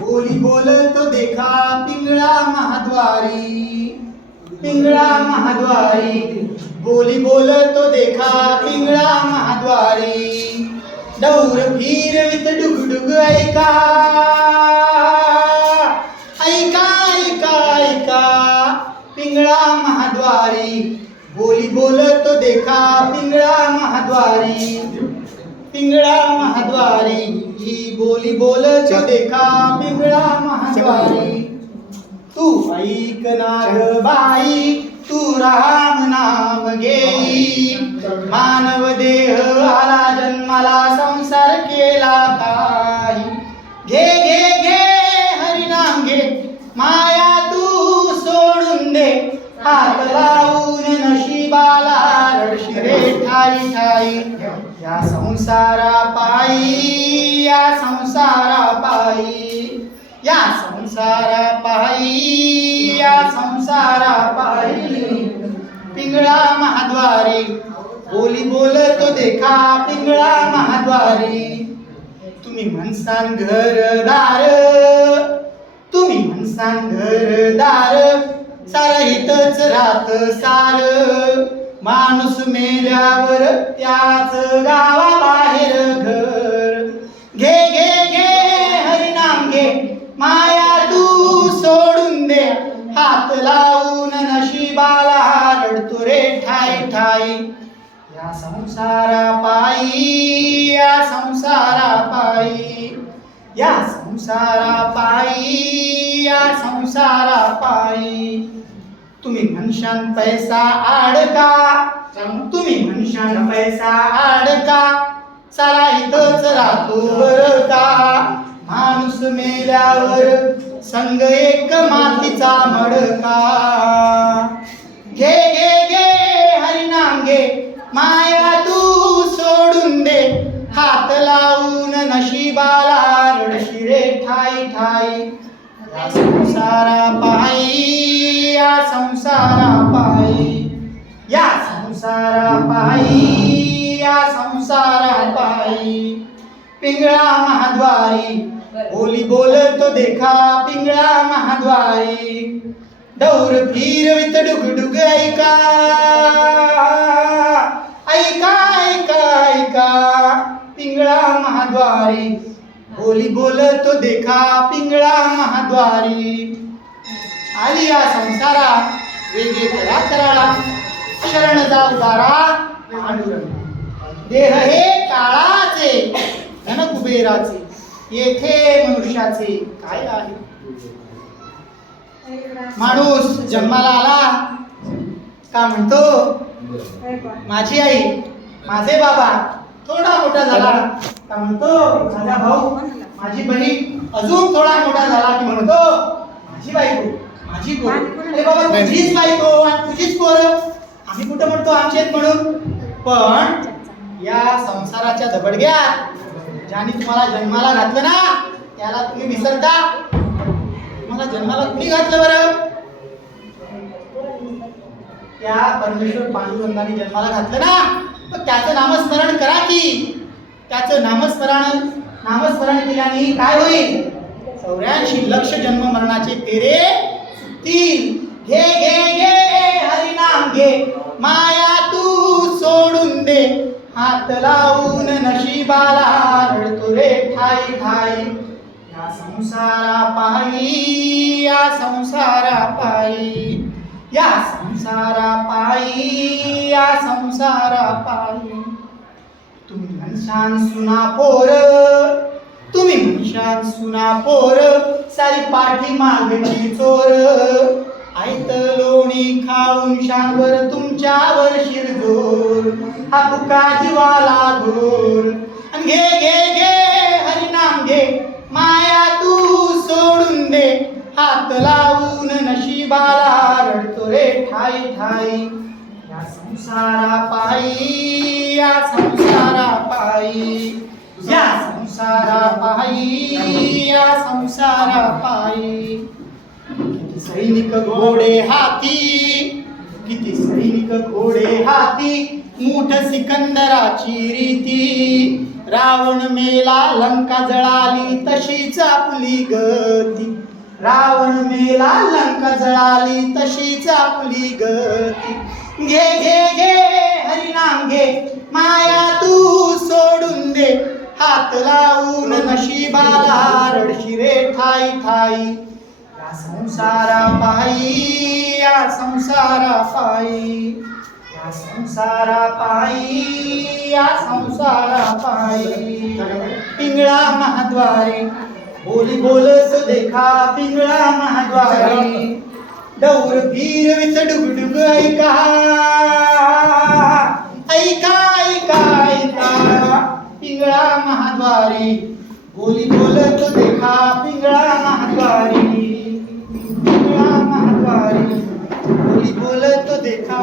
बोली बोलत देखा पिंगळा महाद्वारी पिंगळा महाद्वारी. बोली बोलत देखा पिंगळा महाद्वारी. डौर फिरवित डुगडुग ऐका ऐका ऐका ऐका पिंगळा महाद्वारी. बोली बोलत देखा पिंगळा महाद्वारी. पिंगळा महाद्वारी ही बोली बोलतो देखा पिंगळा महाद्वारी. तू ऐक नाग बाई तू राम नाम घेई. मानव देह आला जन्माला संसार केला ठाई ठाई या संसारा पायी या संसारा पायी. या संसारा पायी या संसारा पायी. पिंगळा महाद्वारी बोली बोलतो देखा पिंगळा महाद्वारी. तुम्ही म्हणसान घरदार तुम्ही म्हणसान घरदार. सार हितच राहत सार. माणूस मेल्यावर त्याच गावाबाहेर घर. घे घे घे हरिनाम घे. माया तू सोडून दे. हात लावून नशिबाला रडतो रे ठाई ठाई. या संसारा पायी या संसारा पायी. या संसारा पायी या संसारा पायी. तुम्ही म्हणशान पैसा आडका. तुम्ही म्हणशान पैसा आडका. चला इथंच राहतो बर का. माणूस मेल्यावर संग एक मातीचा मडका. घे घे घे हरिनाम घे. माया तू सोडून दे. हात लावून नशिबाला रडशिरे ठाई ठाई. सारा पायी या संसारा पायी या संसारा पायी या संसारा पायी. पिंगळा महाद्वारी बोली बोलतो देखा पिंगळा महाद्वारी. डौर फिरवित डुगडुग ऐका ऐका ऐका ऐका. पिंगळा महाद्वारी बोली बोलतो देखा पिंगळा महाद्वारी. आली या संसारा वेगे करा कराळा शरण जाऊ दारा पांडुरंग देह हे काळाचे धन कुबेराचे येथे मनुष्याचे काय आहे? माणूस जन्माला आला. का म्हणतो? माझी आई माझे बाबा थोडा मोठा झाला. का म्हणतो? माझा भाऊ माझी बहीण अजून थोडा मोठा झाला. की म्हणतो माझी बायको. माझी पोर. अरे बाबा तुझीच बायको आणि तुझीच पोर. आम्ही कुठं म्हणतो? आमची म्हणून. पण या संसाराच्या धबडग्यात ज्याने तुम्हाला जन्माला घातलं ना त्याला तुम्ही विसरता. तुम्हाला जन्माला कुणी घातलं बरं? त्या परमेश्वर पांडुरंगाने जन्माला घातलं ना मग त्याचं नामस्मरण करा की. त्याचं नामस्मरण नामस्मरण केल्याने काय होईल? चौऱ्याऐंशी लक्ष जन्म मरणाचे तेरे तीन. घे घे घे हरिनाम घे. माया तू सोडून दे. हात लावून नशिबाला रडतो रे ठाई ठाई. या संसारा पायी या संसारा पायी. या संसारा पायी या संसारा पायी. तुम्ही म्हणशान सुना पोर तुम्ही म्हणशान सुना पोर सारी पाठी मागची चोर आयत लोणी खाऊन शांवर तुमच्यावर शिरजोर. हा बुका जीवाला घोर घे घे घे हरिनाम घे माया तू सोडून दे. हात लावून नशिबाला रडतो रे ठाई ठाई. या संसारा पायी या संसारा पायी. या संसारा पायी या संसारा पायी किती सैनिक घोडे हाती किती सैनिक घोडे हाती मूठ सिकंदराची रीती. रावण मेला लंका जळाली तशीच आपली गती. रावण मेला लंका जळाली तशीच आपली गती. घे घे घे. ठाई या संसारा पायी या संसारा पायी या संसारा पायी या संसारा पायी पिंगळा महाद्वारे बोली बोलस देखा पिंगळा महाद्वारे. डौर भीर विच डुगडुग ऐका. ऐका ऐका ऐका. पिंगळा महाद्वारे बोली बोलत देखा पिंगळा महाद्वारे पिंगळा महाद्वारे बोली बोलत देखा